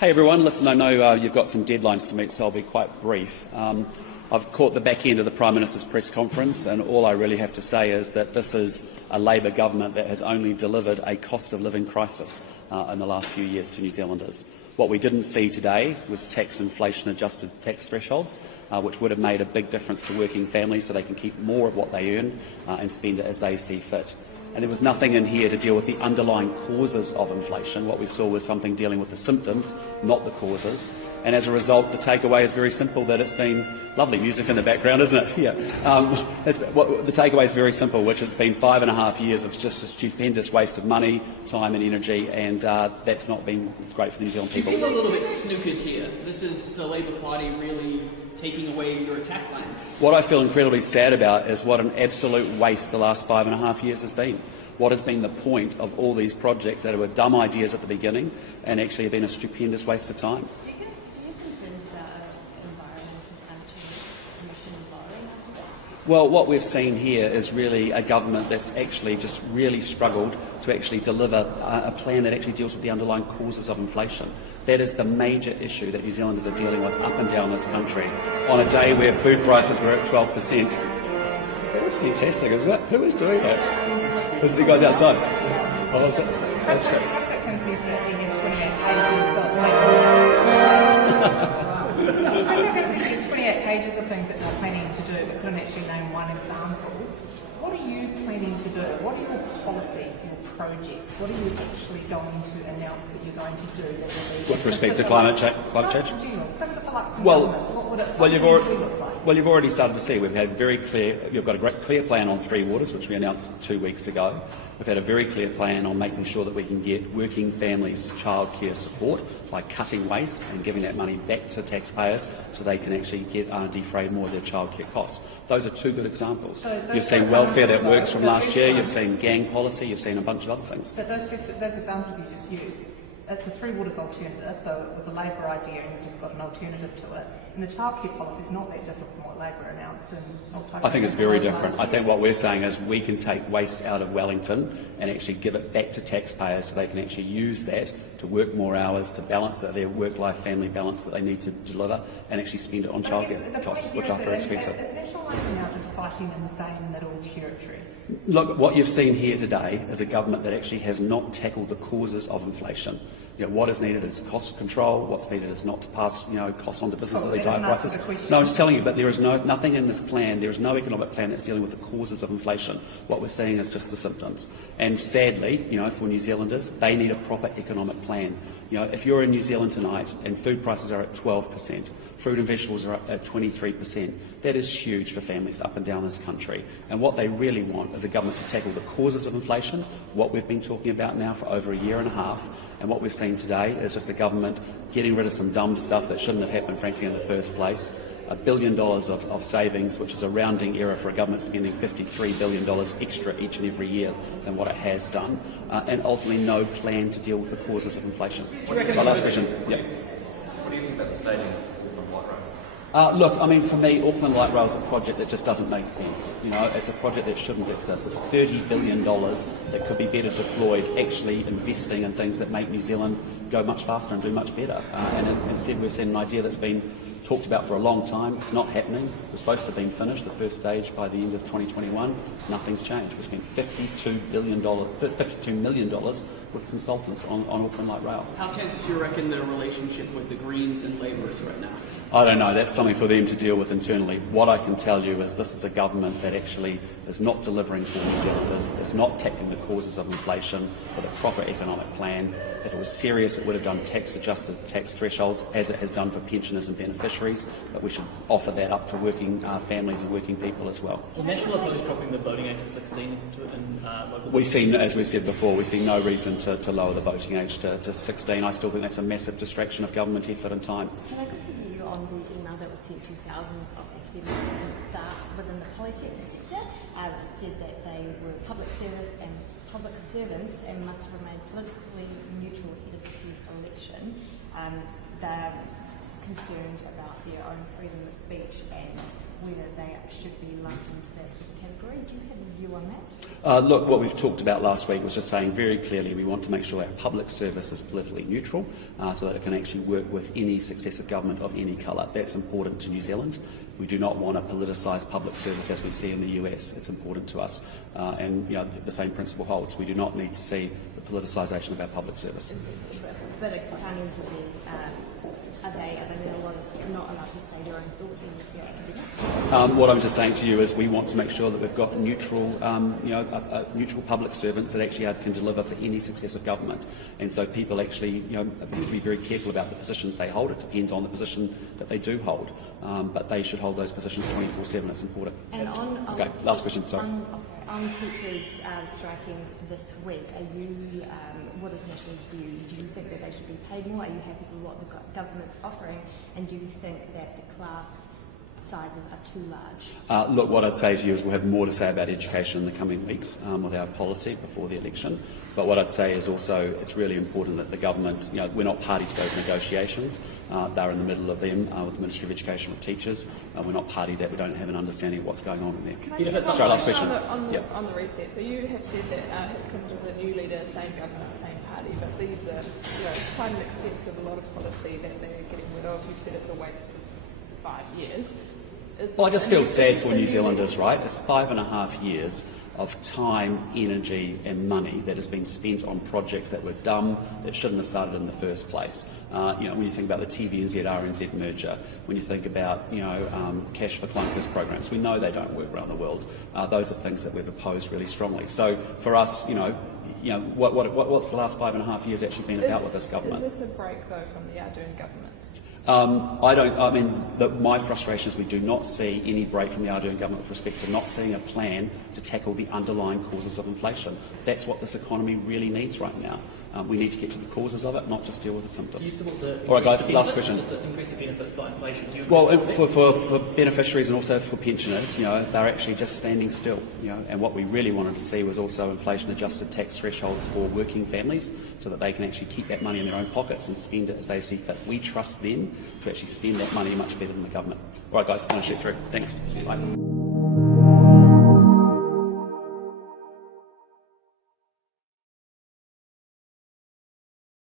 Hey everyone, listen, I know you've got some deadlines to meet, so I'll be quite brief. I've caught the back end of the Prime Minister's press conference, and all I really have to say is that this is a Labor government that has only delivered a cost of living crisis in the last few years to New Zealanders. What we didn't see today was tax inflation adjusted tax thresholds, which would have made a big difference to working families so they can keep more of what they earn and spend it as they see fit. And there was nothing in here to deal with the underlying causes of inflation. What we saw was something dealing with the symptoms, not the causes. And as a result, the takeaway is very simple, that it's been lovely music in the background, isn't it? Yeah. The takeaway is very simple, which has been 5.5 years of just a stupendous waste of money, time and energy, and that's not been great for the New Zealand people. You feel a little bit snookered here. This is the Labor Party really taking away your attack lines. What I feel incredibly sad about is what an absolute waste the last 5.5 years has been. What has been the point of all these projects that were dumb ideas at the beginning and actually have been a stupendous waste of time? Do you concerns about environmental climate change commission borrowing after this? Well, what we've seen here is really a government that's actually just really struggled to actually deliver a plan that actually deals with the underlying causes of inflation. That is the major issue that New Zealanders are dealing with up and down this country on a day where food prices were at 12%. That was fantastic, isn't it? Who is doing that? Is it the guys outside? Oh, is it? That's great. Chris Luxon says that he has 28 pages of things that they're planning to do, but couldn't actually name one example. What are you planning to do? What are your policies, your projects? What are you actually going to announce that you're going to do that will be... With respect to climate change? Christopher Luxon government, what would it look like? Well, you've already started to see you've got a great clear plan on Three Waters, which we announced 2 weeks ago. We've had a very clear plan on making sure that we can get working families childcare support by cutting waste and giving that money back to taxpayers so they can actually get defray more of their childcare costs. Those are two good examples. So you've seen welfare that works from last year, you've seen gang policy, you've seen a bunch of other things. But those examples you just used, it's a Three Waters alternative, so it was a Labor idea and you've just got an alternative to it. And the childcare policy is not that different from what Labor announced in October. I think it's very different. I think what we're saying is we can take waste out of Wellington and actually give it back to taxpayers so they can actually use that to work more hours, to balance their work-life family balance that they need to deliver, and actually spend it on childcare costs, which are very expensive. Is National Labour now just fighting in the same middle territory? Look, what you've seen here today is a government that actually has not tackled the causes of inflation. What is needed is cost control. What's needed is not to pass, costs on to businesses at the higher prices. No, I'm just telling you, but there is nothing in this plan. There is no economic plan that's dealing with the causes of inflation. What we're seeing is just the symptoms. And sadly, for New Zealanders, they need a proper economic plan. If you're in New Zealand tonight and food prices are at 12%, fruit and vegetables are up at 23%, that is huge for families up and down this country. And what they really want is a government to tackle the causes of inflation, what we've been talking about now for over a year and a half. And what we've seen today is just a government getting rid of some dumb stuff that shouldn't have happened, frankly, in the first place. $1 billion of savings, which is a rounding error for a government spending $53 billion extra each and every year than what it has done, and ultimately no plan to deal with the causes of inflation. My last question. Yeah. What do you think about the staging of light rail? Look, for me, Auckland Light Rail is a project that just doesn't make sense. It's a project that shouldn't exist. It's $30 billion that could be better deployed actually investing in things that make New Zealand go much faster and do much better. And instead we've seen an idea that's been talked about for a long time. It's not happening. It was supposed to have been finished, the first stage, by the end of 2021. Nothing's changed. We spent $52 million with consultants on Auckland Light Rail. How tense do you reckon the relationship with the Greens and Labor is right now? I don't know. That's something for them to deal with internally. What I can tell you is this is a government that actually is not delivering for New Zealanders. It's not tackling the causes of inflation with a proper economic plan. If it was serious, it would have done tax-adjusted tax thresholds, as it has done for pensioners and beneficiaries, but we should offer that up to working families and working people as well. The National opposed dropping the voting age from 16 to in local... We've seen, as we've said before, we see no reason to lower the voting age to 16. I still think that's a massive distraction of government effort and time. Can I quickly view on the email that was sent to thousands of academics and staff within the polytechnic sector? It said that they were public servants and must remain politically neutral ahead of this year's election. They're concerned about their own freedom of speech and whether they should be lumped into that sort of category. Do you have a view on that? Look, what we've talked about last week was just saying very clearly we want to make sure our public service is politically neutral so that it can actually work with any successive government of any colour. That's important to New Zealand. We do not want a politicised public service as we see in the US. It's important to us. And the same principle holds. We do not need to see the politicisation of our public service. But a Crown entity, are they not allowed to say their own thoughts in their academics? What I'm just saying to you is we want to make sure that we've got neutral, neutral public servants that actually can deliver for any successive government. And so people actually, have to be very careful about the positions they hold. It depends on the position that they do hold, but they should hold those positions 24/7. It's important. And okay, last question. Sorry. On teachers striking this week, are you? What is National's view? Do you think that they should be paid more? Are you happy with what the government's offering? And do you think that the class sizes are too large? Look, what I'd say to you is we'll have more to say about education in the coming weeks with our policy before the election. But what I'd say is also it's really important that the government, we're not party to those negotiations. They're in the middle of them with the Ministry of Education, with teachers. We're not party to that. We don't have an understanding of what's going on in there. Sorry, last question. On the reset, so you have said that Hipkins was a new leader, same government, same party, but these are quite an extensive, a lot of policy that they're getting rid of. You've said it's a waste of 5 years. Well, I just feel sad for New Zealanders, right? It's 5.5 years of time, energy and money that has been spent on projects that were dumb, that shouldn't have started in the first place. When you think about the TVNZ, RNZ merger, when you think about, cash for clunkers programs, we know they don't work around the world. Those are things that we've opposed really strongly. So for us, what's the last 5.5 years actually been about with this government? Is this a break, though, from the Ardern government? My frustration is we do not see any break from the Ardern government with respect to not seeing a plan to tackle the underlying causes of inflation. That's what this economy really needs right now. We need to get to the causes of it, not just deal with the symptoms. All right, guys, last question. Increase the benefits by inflation. Well, for beneficiaries and also for pensioners, they're actually just standing still. And what we really wanted to see was also inflation-adjusted tax thresholds for working families, so that they can actually keep that money in their own pockets and spend it as they see fit. We trust them to actually spend that money much better than the government. All right, guys, finish it through. Thanks. Bye.